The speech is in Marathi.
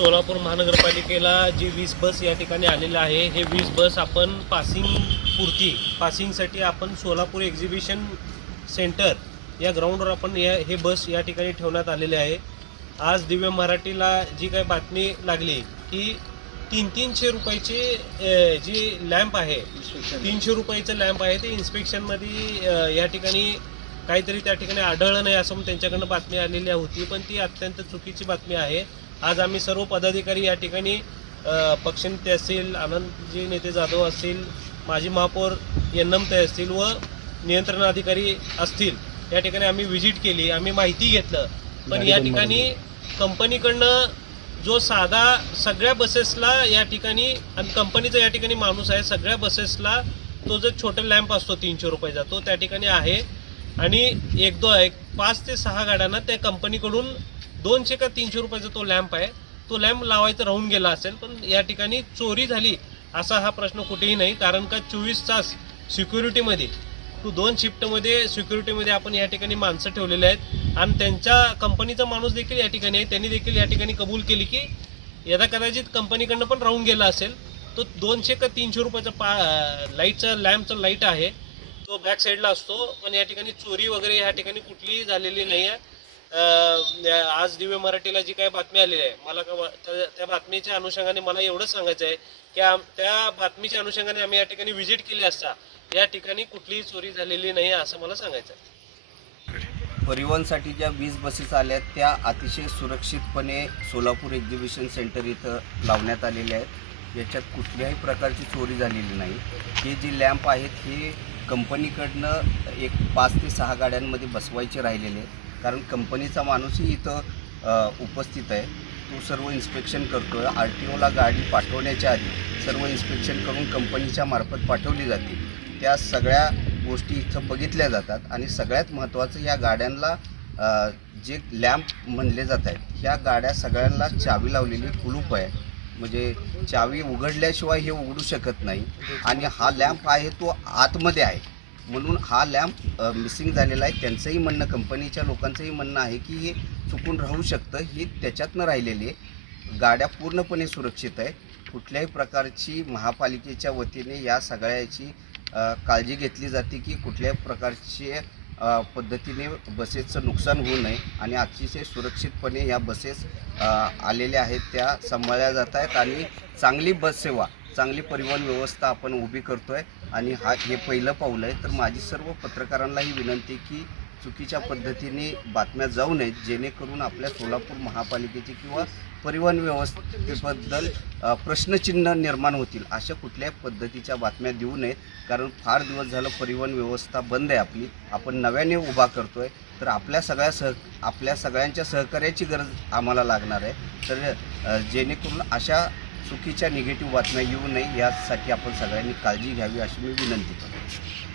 सोलापूर महानगरपालिकेला जी 20 बस या ठिकाणी आलेल्या आहे, हे 20 बस आपण पासिंगसाठी आपण सोलापूर एक्झिबिशन सेंटर या ग्राउंडवर आपण हे बस या ठिकाणी ठेवण्यात आलेले आहे। आज दिव्य मराठीला जी काही बातमी लागली की 300 रुपयाचे जी लॅम्प आहे, 300 रुपयाचं लॅम्प आहे, ते इन्स्पेक्शनमध्ये या ठिकाणी काहीतरी त्या ठिकाणी आढळलं नाही असं त्यांच्याकडनं बातमी आलेली होती, पण ती अत्यंत चुकीची बातमी आहे। आज आम्ही सर्व पदाधिकारी या ठिकाणी पक्षनेते असतील, आनंदजी नेते जाधव असतील, माजी महापौर यन्नमते असतील व नियंत्रण अधिकारी असतील, या ठिकाणी आम्ही व्हिजिट केली, आम्ही माहिती घेतलं। पण या ठिकाणी कंपनीकडनं जो साधा सगळ्या बसेसला या ठिकाणी, आणि कंपनीचा या ठिकाणी माणूस आहे, सगळ्या बसेसला तो जो छोटा लॅम्प असतो 300 रुपयाचा तो त्या ठिकाणी आहे, आणि 5 ते 6 गाड्यांना त्या कंपनीकडून 200 का 300 रुपयाचा तो लॅम्प आहे, तो लॅम्प लावायचा राहून गेला असेल। पण या ठिकाणी चोरी झाली असा हा प्रश्न कुठेही नाही, कारण का 24 तास सिक्युरिटीमध्ये 2 शिफ्टमध्ये सिक्युरिटीमध्ये आपण या ठिकाणी माणसं ठेवलेले आहेत, आणि त्यांच्या कंपनीचा माणूस देखील या ठिकाणी आहे, त्यांनी देखील या ठिकाणी कबूल केली की यदा कदाचित कंपनीकडनं पण राहून गेला असेल, तो 200 का 300 रुपयाचा लाईटचा लॅम्पचा लाईट आहे, तो बॅक साईडला असतो। पण या ठिकाणी चोरी वगैरे या ठिकाणी कुठलीही झालेली नाही आहे। आज दिव्य मराठीला जी काही बातमी आलेली आहे, मला त्या बातमीच्या अनुषंगाने मला एवढंच सांगायचं आहे की त्या बातमीच्या अनुषंगाने आम्ही या ठिकाणी व्हिजिट केली असता या ठिकाणी कुठलीही चोरी झालेली नाही आहे असं मला सांगायचं आहे। परिवहनसाठी ज्या 20 बसेस आल्या आहेत त्या अतिशय सुरक्षितपणे सोलापूर एक्झिबिशन सेंटर इथं लावण्यात आलेल्या आहेत। याच्यात कुठल्याही प्रकारची चोरी झालेली नाही। हे जी लॅम्प आहेत हे कंपनीकडनं 5 ते 6 गाड्यांमध्ये बसवायचे राहिलेले आहेत, कारण कंपनीचा माणूसही इथं उपस्थित आहे, तो सर्व इन्स्पेक्शन करतो आहे। RTOला गाडी पाठवण्याच्या आधी सर्व इन्स्पेक्शन करून कंपनीच्या मार्फत पाठवली जाते, त्या सगळ्या गोष्टी इथं बघितल्या जातात। आणि सगळ्यात महत्त्वाचं, या गाड्यांना जे लॅम्प म्हणले जात आहेत, ह्या गाड्या सगळ्यांना चावी लावलेली कुलूप आहे, म्हणजे चावी उघडल्याशिवाय हे उघडू शकत नाही, आणि हा लॅम्प आहे तो आतमध्ये आहे, म्हणून हा लॅम्प मिसिंग झालेला आहे। त्यांचंही म्हणणं, कंपनीच्या लोकांचंही म्हणणं आहे की हे चुकून राहू शकतं, ही त्याच्यातनं राहिलेली आहे। गाड्या पूर्णपणे सुरक्षित आहे, कुठल्याही प्रकारची महापालिकेच्या वतीने या सगळ्याची काळजी घेतली जाते की कुठल्याही प्रकारचे पद्धतीने बसेसचं नुकसान होऊ नये, आणि अतिशय सुरक्षितपणे या बसेस आलेल्या आहेत त्या सांभाळल्या जात आहेत, आणि चांगली बस सेवा, चांगली परिवहन व्यवस्था आपण उभी करतो आहे, आणि हे पहिलं पाऊल आहे। तर माझी सर्व पत्रकारांनाही विनंती की चुकीच्या पद्धतीने बातम्या जाऊ नयेत, जेणेकरून आपल्या सोलापूर महापालिकेची किंवा परिवहन व्यवस्थेबद्दल प्रश्नचिन्ह निर्माण होतील अशा कुठल्याही पद्धतीच्या बातम्या देऊ नयेत, कारण फार दिवस झालं परिवहन व्यवस्था बंद आहे आपली, आपण नव्याने उभा करतो आहे, तर आपल्या सगळ्यांच्या सहकार्याची गरज आम्हाला लागणार आहे। तर जेणेकरून अशा चुकीच्या निगेटिव्ह बातम्या येऊ नये यासाठी आपण सगळ्यांनी काळजी घ्यावी अशी मी विनंती करतो।